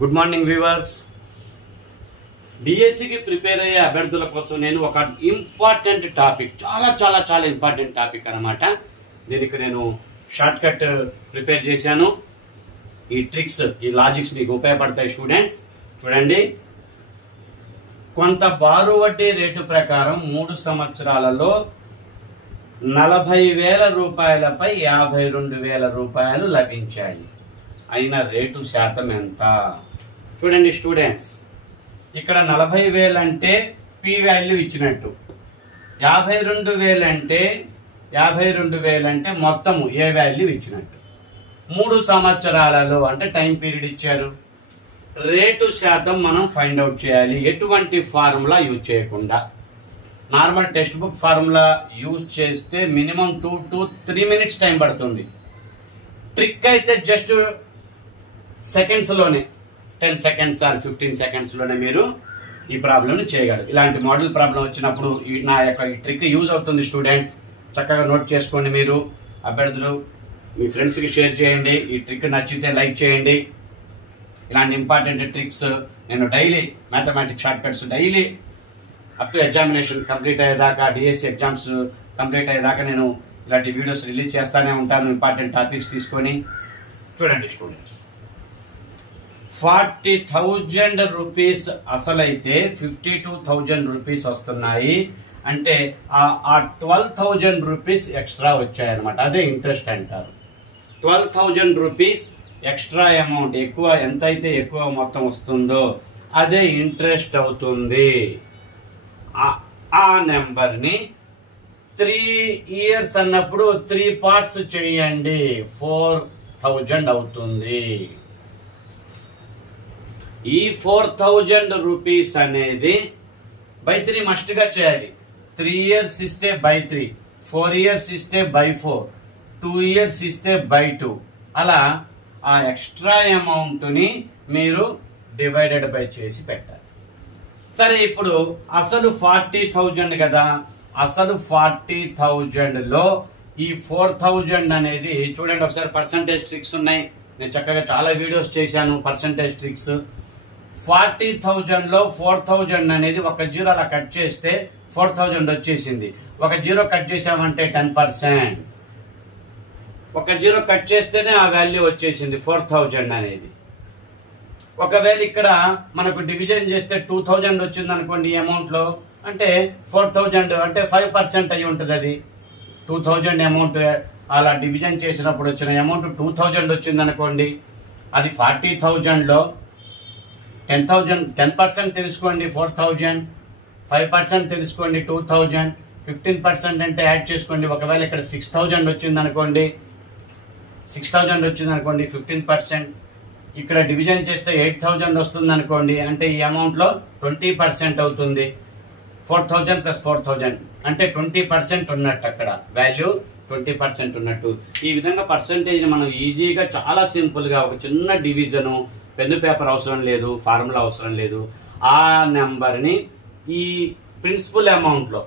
Good morning viewers. డిఎస్సికి prepare అయ్యే అభ్యర్థుల కోసం నేను ఒక ఇంపార్టెంట్ టాపిక్, చాలా చాలా చాలా ఇంపార్టెంట్ టాపిక్ అన్నమాట. దీనికి నేను షార్ట్ కట్ ప్రిపేర్ చేశాను. ఈ ట్రిక్స్, ఈ లాజిక్స్ మీకు ఉపయోగపడతాయి స్టూడెంట్స్. చూడండి, కొంత బారు వడ్డీ రేటు ప్రకారం 3 సంవత్సరాలలో 40,000 రూపాయలపై 52,000 రూపాయలు లభించాయి. అయిన రేటు శాతం ఎంత? చూడండి స్టూడెంట్స్, ఇక్కడ 40,000 అంటే పి వాల్యూ ఇచ్చినట్టు, 52,000 అంటే మొత్తము ఏ వాల్యూ ఇచ్చినట్టు. 3 సంవత్సరాలలో అంటే టైం పీరియడ్ ఇచ్చారు. రేటు శాతం మనం ఫైండ్ అవుట్ చేయాలి. ఎటువంటి ఫార్ములా యూజ్ చేయకుండా, normal text book formula use చేస్తే మినిమం 2 to 3 minutes టైం పడుతుంది. ట్రిక్ అయితే జస్ట్ సెకండ్స్ లోనే, 10 seconds ఆర్ 15 seconds లోనే మీరు ఈ ప్రాబ్లం చేయగలరు. ఇలాంటి మోడల్ ప్రాబ్లం వచ్చినప్పుడు నా యొక్క ఈ ట్రిక్ యూజ్ అవుతుంది స్టూడెంట్స్. చక్కగా నోట్ చేసుకోండి. మీరు అభ్యర్థులు మీ ఫ్రెండ్స్ కి షేర్ చేయండి. ఈ ట్రిక్ నచ్చితే లైక్ చేయండి. ఇలాంటి ఇంపార్టెంట్ ట్రిక్స్ నేను daily, mathematics short cuts daily up to examination complete అయ్యేదాకా, డిఎస్సి ఎగ్జామ్స్ కంప్లీట్ అయ్యేదాకా నేను ఇలాంటి వీడియోస్ రిలీజ్ చేస్తానే ఉంటాను, ఇంపార్టెంట్ టాపిక్స్ తీసుకొని. చూడండి స్టూడెంట్స్, 40,000 రూపీస్ అసలైతే 52,000 రూపీస్ వస్తున్నాయి. అంటే ఆ 12,000 రూపీస్ ఎక్స్ట్రా వచ్చాయన్నమాట. అదే ఇంట్రెస్ట్ అంటారు. 12,000 రూపీస్ ఎక్స్ట్రా అమౌంట్, ఎక్కువ ఎంతైతే ఎక్కువ మొత్తం వస్తుందో అదే ఇంట్రెస్ట్ అవుతుంది. ఆ నెంబర్ ని 3 years అన్నప్పుడు 3 parts చేయండి, 4,000 అవుతుంది. ఈ 4,000 రూపీస్ అనేది by 3 మస్ట్ గా చేయాలి. 3 years ఇస్తే by 3, 4 years ఇస్తే by 4, 2 years ఇస్తే by 2. అలా ఆ ఎక్స్ట్రా అమౌంట్ ని మీరు డివైడెడ్ బై చేసి పెట్టాలి. సరే, ఇప్పుడు అసలు 40,000 కదా, అసలు 40,000 లో ఈ 4,000 అనేది చూడండి ఒకసారి. పర్సంటేజ్ ట్రిక్స్ ఉన్నాయి, నేను చక్కగా చాలా వీడియోస్ చేశాను పర్సంటేజ్ ట్రిక్స్. 40,000 లో 4,000 అనేది ఒక జీరో అలా కట్ చేస్తే 4,000 వచ్చేసింది. ఒక జీరో కట్ చేసామంటే 10%. ఒక జీరో కట్ చేస్తేనే ఆ వాల్యూ వచ్చేసింది 4,000 అనేది. ఒకవేళ ఇక్కడ మనకు డివిజన్ చేస్తే 2,000 వచ్చింది అనుకోండి ఈ అమౌంట్ లో, అంటే 4,000 అంటే 5% అయి ఉంటుంది. అది 2,000 అమౌంట్ అలా డివిజన్ చేసినప్పుడు వచ్చిన అమౌంట్ 2,000 వచ్చింది అనుకోండి. అది 40,000 లో 10% తెలుసుకోండి 4,000, 5% తెలుసుకోండి 2,000, 15% అంటే యాడ్ చేసుకోండి. ఒకవేళ ఇక్కడ 6,000 వచ్చింది అనుకోండి, 6,000 వచ్చింది అనుకోండి, 15%. ఇక్కడ డివిజన్ చేస్తే 8,000 వస్తుంది అనుకోండి, అంటే ఈ అమౌంట్ లో 20% అవుతుంది. 4,000 + 4,000 అంటే 20% ఉన్నట్టు, అక్కడ వాల్యూ 20% ఉన్నట్టు. ఈ విధంగా పర్సంటేజ్ మనం ఈజీగా, చాలా సింపుల్ గా, ఒక చిన్న డివిజన్, పెన్ను పేపర్ అవసరం లేదు, ఫార్ములా అవసరం లేదు. ఆ నెంబర్ ని ఈ ప్రిన్సిపల్ అమౌంట్ లో,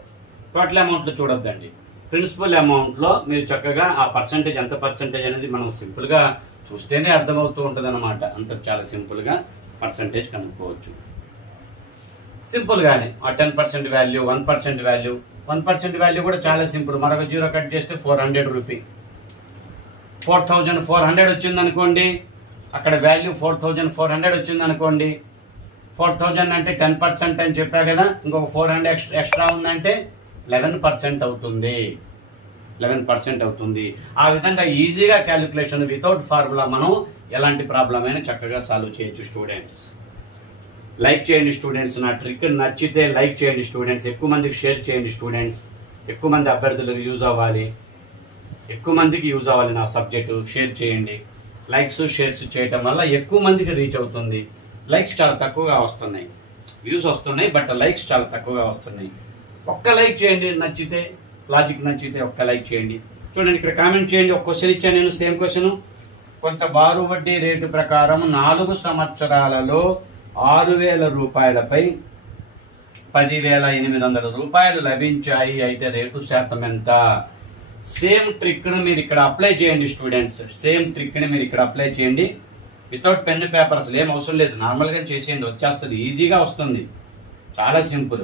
టోటల్ అమౌంట్ లో చూడొద్దండి, ప్రిన్సిపల్ అమౌంట్ లో మీరు చక్కగా ఆ పర్సంటేజ్, ఎంత పర్సంటేజ్ అనేది మనం సింపుల్ గా చూస్తేనే అర్థమవుతూ ఉంటది అనమాట. అంత చాలా సింపుల్ గా పర్సంటేజ్ కనుక్కోవచ్చు సింపుల్ గానే. ఆ 10% వాల్యూ, 1% వాల్యూ, 1% వాల్యూ కూడా చాలా సింపుల్. మరొక జీరో కట్ చేస్తే 400 రూపీ, 4,400 వచ్చింది అనుకోండి. అక్కడ వాల్యూ 4,400 వచ్చింది అనుకోండి. 4,000 అంటే 10% అని చెప్పా కదా, ఇంకొక 400 ఎక్స్ట్రా ఉందంటే 11% అవుతుంది. 11% అవుతుంది. ఆ విధంగా ఈజీగా క్యాలిక్యులేషన్ వితౌట్ ఫార్ములా మనం ఎలాంటి ప్రాబ్లం అయినా చక్కగా సాల్వ్ చేయొచ్చు స్టూడెంట్స్. లైక్ చేయండి స్టూడెంట్స్. నా ట్రిక్ నచ్చితే లైక్ చేయండి స్టూడెంట్స్. ఎక్కువ మందికి షేర్ చేయండి స్టూడెంట్స్. ఎక్కువ మంది అభ్యర్థులకు యూజ్ అవ్వాలి, ఎక్కువ మందికి యూజ్ అవ్వాలి నా సబ్జెక్టు. షేర్ చేయండి. లైక్స్, షేర్స్ చేయటం వల్ల ఎక్కువ మందికి రీచ్ అవుతుంది. లైక్స్ చాలా తక్కువగా వస్తున్నాయి, వ్యూస్ వస్తున్నాయి, బట్ లైక్స్ చాలా తక్కువగా వస్తున్నాయి. ఒక్క లైక్ చేయండి, నచ్చితే, లాజిక్ నచ్చితే ఒక్క లైక్ చేయండి. చూడండి ఇక్కడ కామెంట్ చేయండి. ఒక క్వశ్చన్ ఇచ్చాను నేను, సేమ్ క్వశ్చన్. కొంత బారు వడ్డీ రేటు ప్రకారం 4 సంవత్సరాలలో 6,000 రూపాయలపై 10,800 రూపాయలు లభించాయి. అయితే రేటు శాతం ఎంత? సేమ్ ట్రిక్ ను మీరు ఇక్కడ అప్లై చేయండి స్టూడెంట్స్. సేమ్ ట్రిక్ ని మీరు ఇక్కడ అప్లై చేయండి. వితౌట్ పెన్ పేపర్ అసలు ఏం అవసరం లేదు, నార్మల్గా చేసేయండి, వచ్చేస్తుంది, ఈజీగా వస్తుంది, చాలా సింపుల్.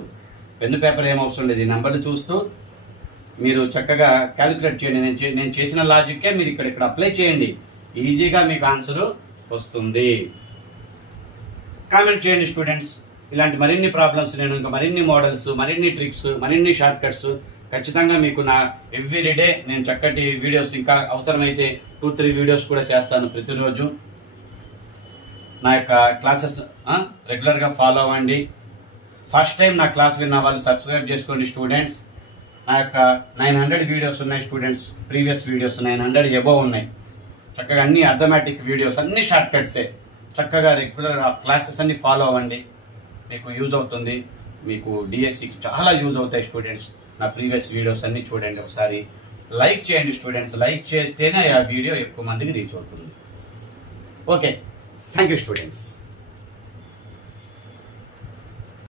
పెన్ను పేపర్ ఏం అవసరం లేదు. ఈ నెంబర్లు చూస్తూ మీరు చక్కగా క్యాలిక్యులేట్ చేయండి. నేను చేసిన లాజిక్కే మీరు ఇక్కడ అప్లై చేయండి, ఈజీగా మీకు ఆన్సర్ వస్తుంది. కామెంట్ చేయండి స్టూడెంట్స్. ఇలాంటి మరిన్ని ప్రాబ్లమ్స్, నేను ఇంకా మరిన్ని మోడల్స్, మరిన్ని ట్రిక్స్, మరిన్ని షార్ట్ కట్స్ ఖచ్చితంగా మీకు నా ఎవ్రీడే నేను చక్కటి వీడియోస్, ఇంకా అవసరమైతే 2-3 వీడియోస్ కూడా చేస్తాను ప్రతిరోజు. నా యొక్క క్లాసెస్ రెగ్యులర్గా ఫాలో అవ్వండి. ఫస్ట్ టైం నా క్లాస్ విన్న వాళ్ళు సబ్స్క్రైబ్ చేసుకోండి స్టూడెంట్స్. నా యొక్క 900 వీడియోస్ ఉన్నాయి స్టూడెంట్స్, ప్రీవియస్ వీడియోస్ 900 ఎబోవ్ ఉన్నాయి. చక్కగా అన్ని అథమెటిక్ వీడియోస్, అన్ని షార్ట్ కట్సే. చక్కగా రెగ్యులర్ క్లాసెస్ అన్ని ఫాలో అవ్వండి, మీకు యూజ్ అవుతుంది. మీకు డిఎస్సికి చాలా యూజ్ అవుతాయి స్టూడెంట్స్. నా ప్రీవియస్ వీడియోస్ అన్ని చూడండి ఒకసారి. లైక్ చేయండి స్టూడెంట్స్, లైక్ చేస్తేనే ఆ వీడియో ఎక్కువ మందికి రీచ్ అవుతుంది. Okay, thank you students.